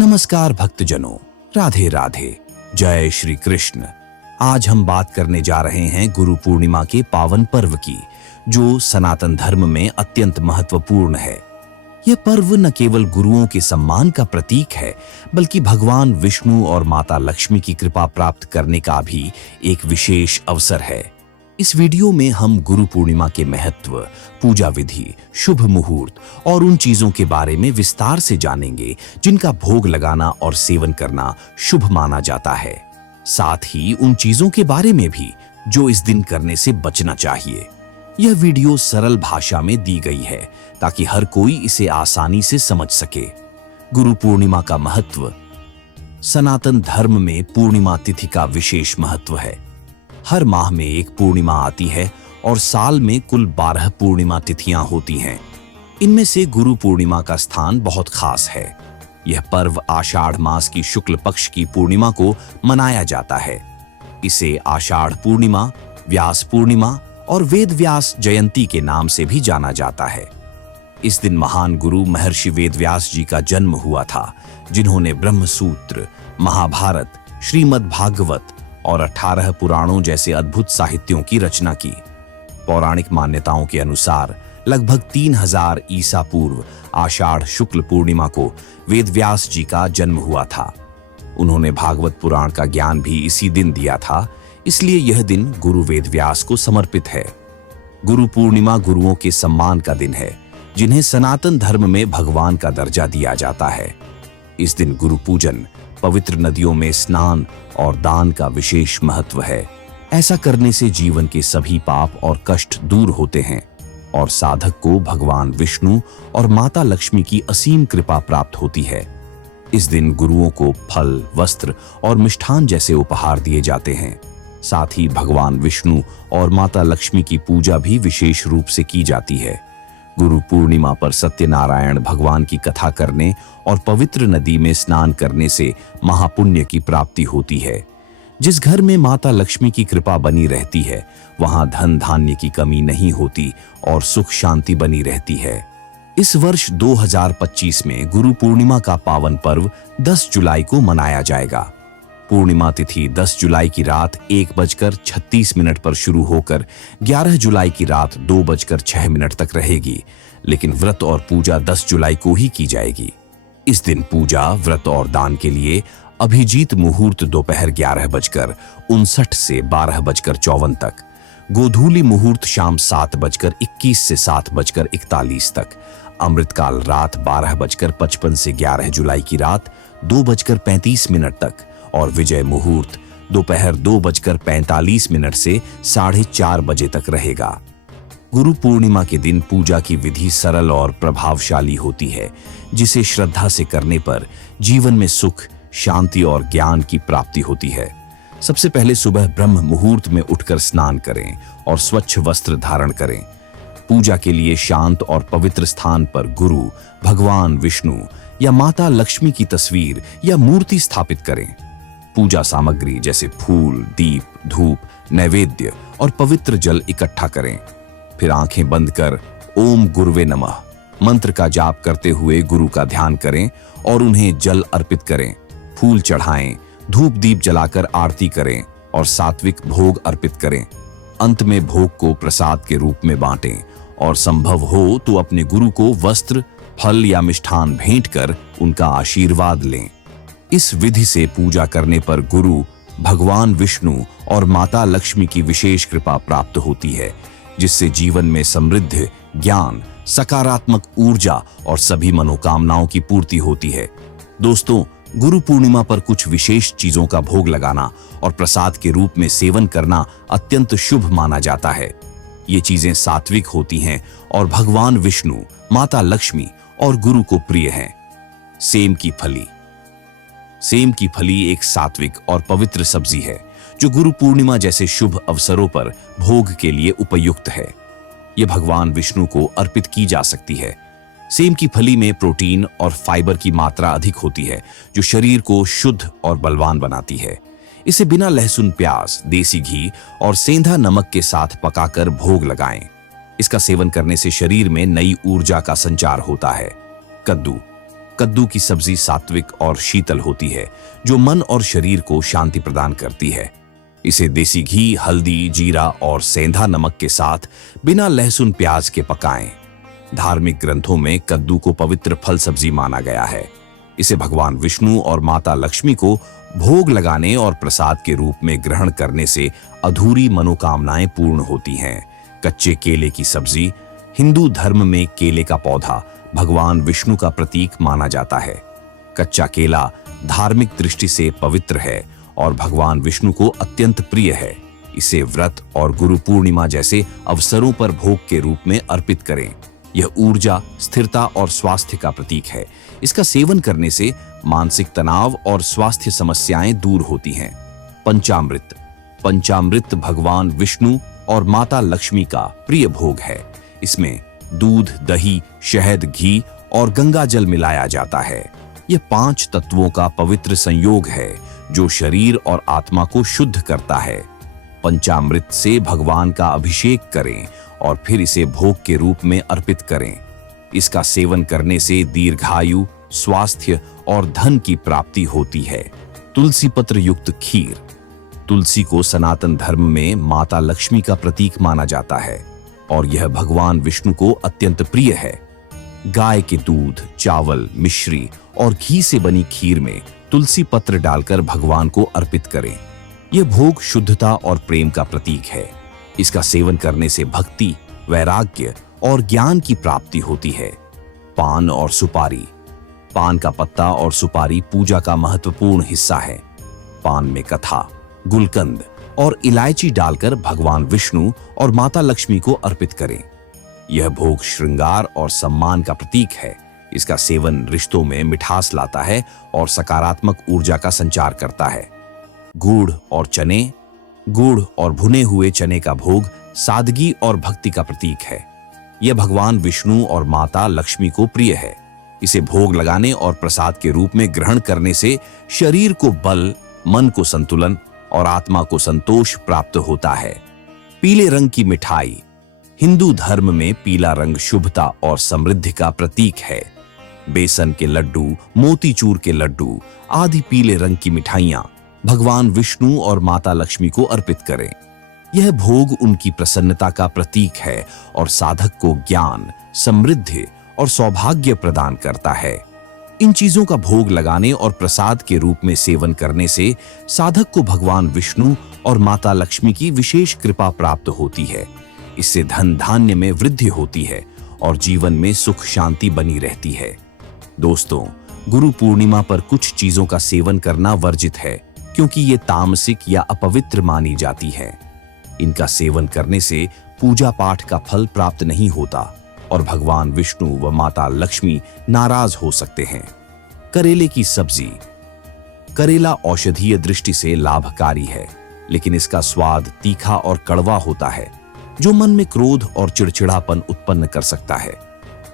नमस्कार भक्तजनों, राधे राधे, जय श्री कृष्ण। आज हम बात करने जा रहे हैं गुरु पूर्णिमा के पावन पर्व की, जो सनातन धर्म में अत्यंत महत्वपूर्ण है। यह पर्व न केवल गुरुओं के सम्मान का प्रतीक है, बल्कि भगवान विष्णु और माता लक्ष्मी की कृपा प्राप्त करने का भी एक विशेष अवसर है। इस वीडियो में हम गुरु पूर्णिमा के महत्व, पूजा विधि, शुभ मुहूर्त और उन चीजों के बारे में विस्तार से जानेंगे जिनका भोग लगाना और सेवन करना शुभ माना जाता है। साथ ही उन चीजों के बारे में भी जो इस दिन करने से बचना चाहिए। यह वीडियो सरल भाषा में दी गई है ताकि हर कोई इसे आसानी से समझ सके। गुरु पूर्णिमा का महत्व। सनातन धर्म में पूर्णिमा तिथि का विशेष महत्व है। हर माह में एक पूर्णिमा आती है और साल में कुल 12 पूर्णिमा तिथियां होती हैं। इनमें से गुरु पूर्णिमा का स्थान बहुत खास है। यह पर्व आषाढ़ मास की शुक्ल पक्ष की पूर्णिमा को मनाया जाता है। इसे आषाढ़ पूर्णिमा, व्यास पूर्णिमा और वेद व्यास जयंती के नाम से भी जाना जाता है। इस दिन महान गुरु महर्षि वेद व्यास जी का जन्म हुआ था, जिन्होंने ब्रह्म सूत्र, महाभारत, श्रीमद् भागवत और 18 पुराणों जैसे अद्भुत साहित्यों की रचना की। पौराणिक मान्यताओं के अनुसार लगभग 3000 ईसा पूर्व आषाढ़ शुक्ल पूर्णिमा को वेद व्यास जी का जन्म हुआ था। उन्होंने भागवत पुराण का ज्ञान भी इसी दिन दिया था, इसलिए यह दिन गुरु वेद व्यास को समर्पित है। गुरु पूर्णिमा गुरुओं के सम्मान का दिन है, जिन्हें सनातन धर्म में भगवान का दर्जा दिया जाता है। इस दिन गुरु पूजन, पवित्र नदियों में स्नान और दान का विशेष महत्व है। ऐसा करने से जीवन के सभी पाप और कष्ट दूर होते हैं और साधक को भगवान विष्णु और माता लक्ष्मी की असीम कृपा प्राप्त होती है। इस दिन गुरुओं को फल, वस्त्र और मिष्ठान जैसे उपहार दिए जाते हैं। साथ ही भगवान विष्णु और माता लक्ष्मी की पूजा भी विशेष रूप से की जाती है। गुरु पूर्णिमा पर सत्यनारायण भगवान की कथा करने और पवित्र नदी में स्नान करने से महापुण्य की प्राप्ति होती है। जिस घर में माता लक्ष्मी की कृपा बनी रहती है, वहां धन धान्य की कमी नहीं होती और सुख शांति बनी रहती है। इस वर्ष 2025 में गुरु पूर्णिमा का पावन पर्व 10 जुलाई को मनाया जाएगा। पूर्णिमा तिथि 10 जुलाई की रात 1:36 पर शुरू होकर 11 जुलाई की रात 2:06 तक रहेगी, लेकिन व्रत और पूजा 10 जुलाई को ही की जाएगी। इस दिन पूजा, व्रत और दान के लिए अभिजीत मुहूर्त दोपहर 11:59 से 12:54 तक, गोधूली मुहूर्त शाम 7:21 से 7:41 तक, अमृतकाल रात 12:55 से 11 जुलाई की रात 2:35 तक और विजय मुहूर्त दोपहर 2:45 से 4:30 बजे तक रहेगा। गुरु पूर्णिमा के दिन पूजा की विधि सरल और प्रभावशाली होती है, जिसे श्रद्धा से करने पर जीवन में सुख, शांति और ज्ञान की प्राप्ति होती है। सबसे पहले सुबह ब्रह्म मुहूर्त में उठकर स्नान करें और स्वच्छ वस्त्र धारण करें। पूजा के लिए शांत और पवित्र स्थान पर गुरु, भगवान विष्णु या माता लक्ष्मी की तस्वीर या मूर्ति स्थापित करें। पूजा सामग्री जैसे फूल, दीप, धूप, नैवेद्य और पवित्र जल इकट्ठा करें। फिर आंखें बंद कर ओम गुरुवे नमः मंत्र का जाप करते हुए गुरु का ध्यान करें और उन्हें जल अर्पित करें। फूल चढ़ाएं, धूप दीप जलाकर आरती करें और सात्विक भोग अर्पित करें। अंत में भोग को प्रसाद के रूप में बांटें और संभव हो तो अपने गुरु को वस्त्र, फल या मिष्ठान भेंट कर उनका आशीर्वाद लें। इस विधि से पूजा करने पर गुरु, भगवान विष्णु और माता लक्ष्मी की विशेष कृपा प्राप्त होती है, जिससे जीवन में समृद्धि, ज्ञान, सकारात्मक ऊर्जा और सभी मनोकामनाओं की पूर्ति होती है। दोस्तों, गुरु पूर्णिमा पर कुछ विशेष चीजों का भोग लगाना और प्रसाद के रूप में सेवन करना अत्यंत शुभ माना जाता है। ये चीजें सात्विक होती हैं और भगवान विष्णु, माता लक्ष्मी और गुरु को प्रिय हैं। सेम की फली। सेम की फली एक सात्विक और पवित्र सब्जी है, जो गुरु पूर्णिमा जैसे शुभ अवसरों पर भोग के लिए उपयुक्त है। यह भगवान विष्णु को अर्पित की जा सकती है। सेम की फली में प्रोटीन और फाइबर की मात्रा अधिक होती है, जो शरीर को शुद्ध और बलवान बनाती है। इसे बिना लहसुन, प्याज, देसी घी और सेंधा नमक के साथ पकाकर भोग लगाएं। इसका सेवन करने से शरीर में नई ऊर्जा का संचार होता है। कद्दू। कद्दू की सब्जी सात्विक और शीतल होती है, जो मन और शरीर को शांति प्रदान करती है। इसे देसी घी, हल्दी, जीरा और सेंधा नमक के साथ बिना लहसुन प्याज के पकाएं। धार्मिक ग्रंथों में कद्दू को पवित्र फल सब्जी माना गया है। इसे भगवान विष्णु और माता लक्ष्मी को भोग लगाने और प्रसाद के रूप में ग्रहण करने से अधूरी मनोकामनाएं पूर्ण होती हैं। कच्चे केले की सब्जी। हिंदू धर्म में केले का पौधा भगवान विष्णु का प्रतीक माना जाता है। कच्चा केला धार्मिक दृष्टि से पवित्र है और भगवान विष्णु को अत्यंत प्रिय है। इसे व्रत और गुरु पूर्णिमा जैसे अवसरों पर भोग के रूप में अर्पित करें। यह ऊर्जा, स्थिरता और स्वास्थ्य का प्रतीक है। इसका सेवन करने से मानसिक तनाव और स्वास्थ्य समस्याएं दूर होती हैं। पंचामृत। पंचामृत भगवान विष्णु और माता लक्ष्मी का प्रिय भोग है। इसमें दूध, दही, शहद, घी और गंगा जल मिलाया जाता है। यह 5 तत्वों का पवित्र संयोग है जो शरीर और आत्मा को शुद्ध करता है। पंचामृत से भगवान का अभिषेक करें और फिर इसे भोग के रूप में अर्पित करें। इसका सेवन करने से दीर्घायु, स्वास्थ्य और धन की प्राप्ति होती है। तुलसी पत्र युक्त खीर। तुलसी को सनातन धर्म में माता लक्ष्मी का प्रतीक माना जाता है और यह भगवान विष्णु को अत्यंत प्रिय है। गाय के दूध, चावल, मिश्री और घी से बनी खीर में तुलसी पत्र डालकर भगवान को अर्पित करें। यह भोग शुद्धता और प्रेम का प्रतीक है। इसका सेवन करने से भक्ति, वैराग्य और ज्ञान की प्राप्ति होती है। पान और सुपारी। पान का पत्ता और सुपारी पूजा का महत्वपूर्ण हिस्सा है। पान में कथा, गुलकंद और इलायची डालकर भगवान विष्णु और माता लक्ष्मी को अर्पित करें। यह भोग श्रृंगार और सम्मान का प्रतीक है। इसका सेवन रिश्तों में मिठास लाता है और सकारात्मक ऊर्जा का संचार करता है। गुड़ और चने। गुड़ और भुने हुए चने का भोग सादगी और भक्ति का प्रतीक है। यह भगवान विष्णु और माता लक्ष्मी को प्रिय है। इसे भोग लगाने और प्रसाद के रूप में ग्रहण करने से शरीर को बल, मन को संतुलन और आत्मा को संतोष प्राप्त होता है। पीले रंग की मिठाई। हिंदू धर्म में पीला रंग शुभता और समृद्धि का प्रतीक है। बेसन के लड्डू, मोतीचूर के लड्डू आदि पीले रंग की मिठाइयां भगवान विष्णु और माता लक्ष्मी को अर्पित करें। यह भोग उनकी प्रसन्नता का प्रतीक है और साधक को ज्ञान, समृद्धि और सौभाग्य प्रदान करता है। इन चीजों का भोग लगाने और प्रसाद के रूप में सेवन करने से साधक को भगवान विष्णु और माता लक्ष्मी की विशेष कृपा प्राप्त होती है। इससे धन धान्य में वृद्धि होती है और जीवन में सुख शांति बनी रहती है। दोस्तों, गुरु पूर्णिमा पर कुछ चीजों का सेवन करना वर्जित है क्योंकि ये तामसिक या अपवित्र मानी जाती है। इनका सेवन करने से पूजा पाठ का फल प्राप्त नहीं होता और भगवान विष्णु व माता लक्ष्मी नाराज हो सकते हैं। करेले की सब्जी। करेला औषधीय दृष्टि से लाभकारी है, लेकिन इसका स्वाद तीखा और कड़वा होता है जो मन में क्रोध और चिड़चिड़ापन उत्पन्न कर सकता है।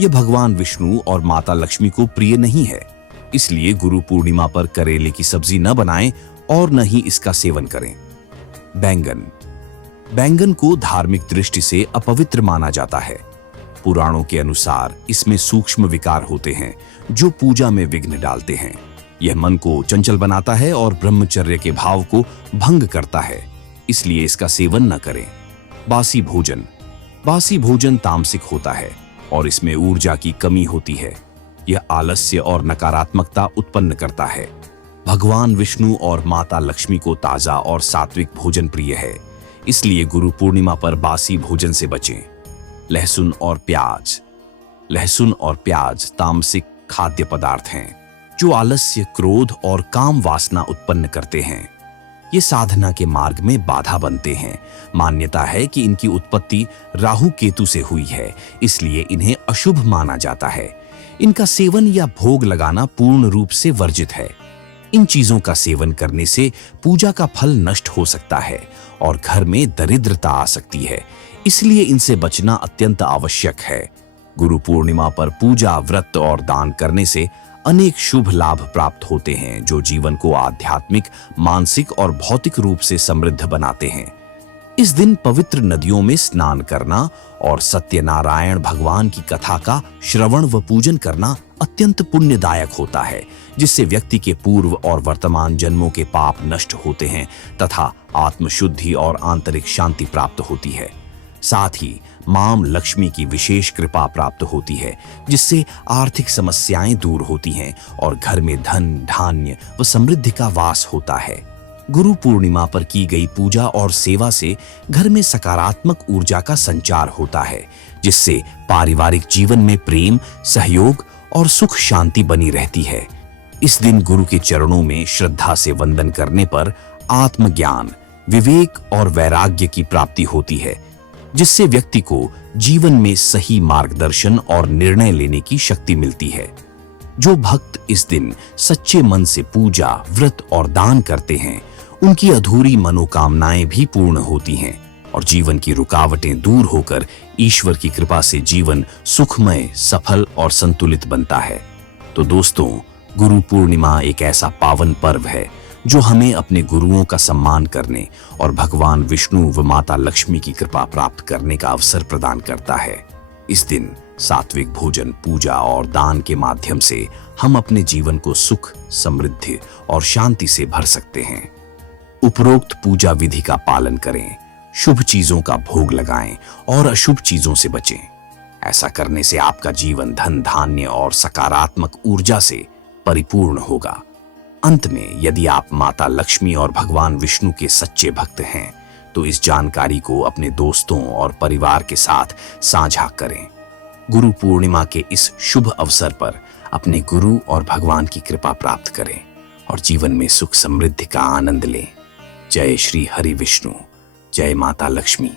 यह भगवान विष्णु और माता लक्ष्मी को प्रिय नहीं है, इसलिए गुरु पूर्णिमा पर करेले की सब्जी न बनाएं और न ही इसका सेवन करें। बैंगन। बैंगन को धार्मिक दृष्टि से अपवित्र माना जाता है। पुराणों के अनुसार इसमें सूक्ष्म विकार होते हैं जो पूजा में विघ्न डालते हैं। यह मन को चंचल बनाता है और ब्रह्मचर्य के भाव को भंग करता है, इसलिए इसका सेवन न करें। बासी भोजन। बासी भोजन तामसिक होता है और इसमें ऊर्जा की कमी होती है। यह आलस्य और नकारात्मकता उत्पन्न करता है। भगवान विष्णु और माता लक्ष्मी को ताजा और सात्विक भोजन प्रिय है, इसलिए गुरु पूर्णिमा पर बासी भोजन से बचें। लहसुन और प्याज। लहसुन और प्याज तामसिक खाद्य पदार्थ हैं जो आलस्य, क्रोध और काम वासना उत्पन्न करते हैं। ये साधना के मार्ग में बाधा बनते हैं। मान्यता है कि इनकी उत्पत्ति राहु केतु से हुई है, इसलिए इन्हें अशुभ माना जाता है। इनका सेवन या भोग लगाना पूर्ण रूप से वर्जित है। इन चीजों का सेवन करने से पूजा का फल नष्ट हो सकता है और घर में दरिद्रता आ सकती है, इसलिए इनसे बचना अत्यंत आवश्यक है। गुरु पूर्णिमा पर पूजा, व्रत और दान करने से अनेक शुभ लाभ प्राप्त होते हैं जो जीवन को आध्यात्मिक, मानसिक और भौतिक रूप से समृद्ध बनाते हैं। इस दिन पवित्र नदियों में स्नान करना और सत्यनारायण भगवान की कथा का श्रवण व पूजन करना अत्यंत पुण्यदायक होता है, जिससे व्यक्ति के पूर्व और वर्तमान जन्मों के पाप नष्ट होते हैं तथा आत्मशुद्धि और आंतरिक शांति प्राप्त होती है। साथ ही मां लक्ष्मी की विशेष कृपा प्राप्त होती है, जिससे आर्थिक समस्याएं दूर होती हैं और घर में धन, धान्य व समृद्धि का वास होता है। गुरु पूर्णिमा पर की गई पूजा और सेवा से घर में सकारात्मक ऊर्जा का संचार होता है, जिससे पारिवारिक जीवन में प्रेम, सहयोग और सुख शांति बनी रहती है। इस दिन गुरु के चरणों में श्रद्धा से वंदन करने पर आत्मज्ञान, विवेक और वैराग्य की प्राप्ति होती है, जिससे व्यक्ति को जीवन में सही मार्गदर्शन और निर्णय लेने की शक्ति मिलती है। जो भक्त इस दिन सच्चे मन से पूजा, व्रत और दान करते हैं, उनकी अधूरी मनोकामनाएं भी पूर्ण होती हैं और जीवन की रुकावटें दूर होकर ईश्वर की कृपा से जीवन सुखमय, सफल और संतुलित बनता है। तो दोस्तों, गुरु पूर्णिमा एक ऐसा पावन पर्व है जो हमें अपने गुरुओं का सम्मान करने और भगवान विष्णु व माता लक्ष्मी की कृपा प्राप्त करने का अवसर प्रदान करता है। इस दिन सात्विक भोजन, पूजा और दान के माध्यम से हम अपने जीवन को सुख, समृद्धि और शांति से भर सकते हैं। उपरोक्त पूजा विधि का पालन करें, शुभ चीजों का भोग लगाएं और अशुभ चीजों से बचें। ऐसा करने से आपका जीवन धन, धान्य और सकारात्मक ऊर्जा से परिपूर्ण होगा। अंत में, यदि आप माता लक्ष्मी और भगवान विष्णु के सच्चे भक्त हैं, तो इस जानकारी को अपने दोस्तों और परिवार के साथ साझा करें। गुरु पूर्णिमा के इस शुभ अवसर पर अपने गुरु और भगवान की कृपा प्राप्त करें और जीवन में सुख समृद्धि का आनंद लें। जय श्री हरि विष्णु, जय माता लक्ष्मी।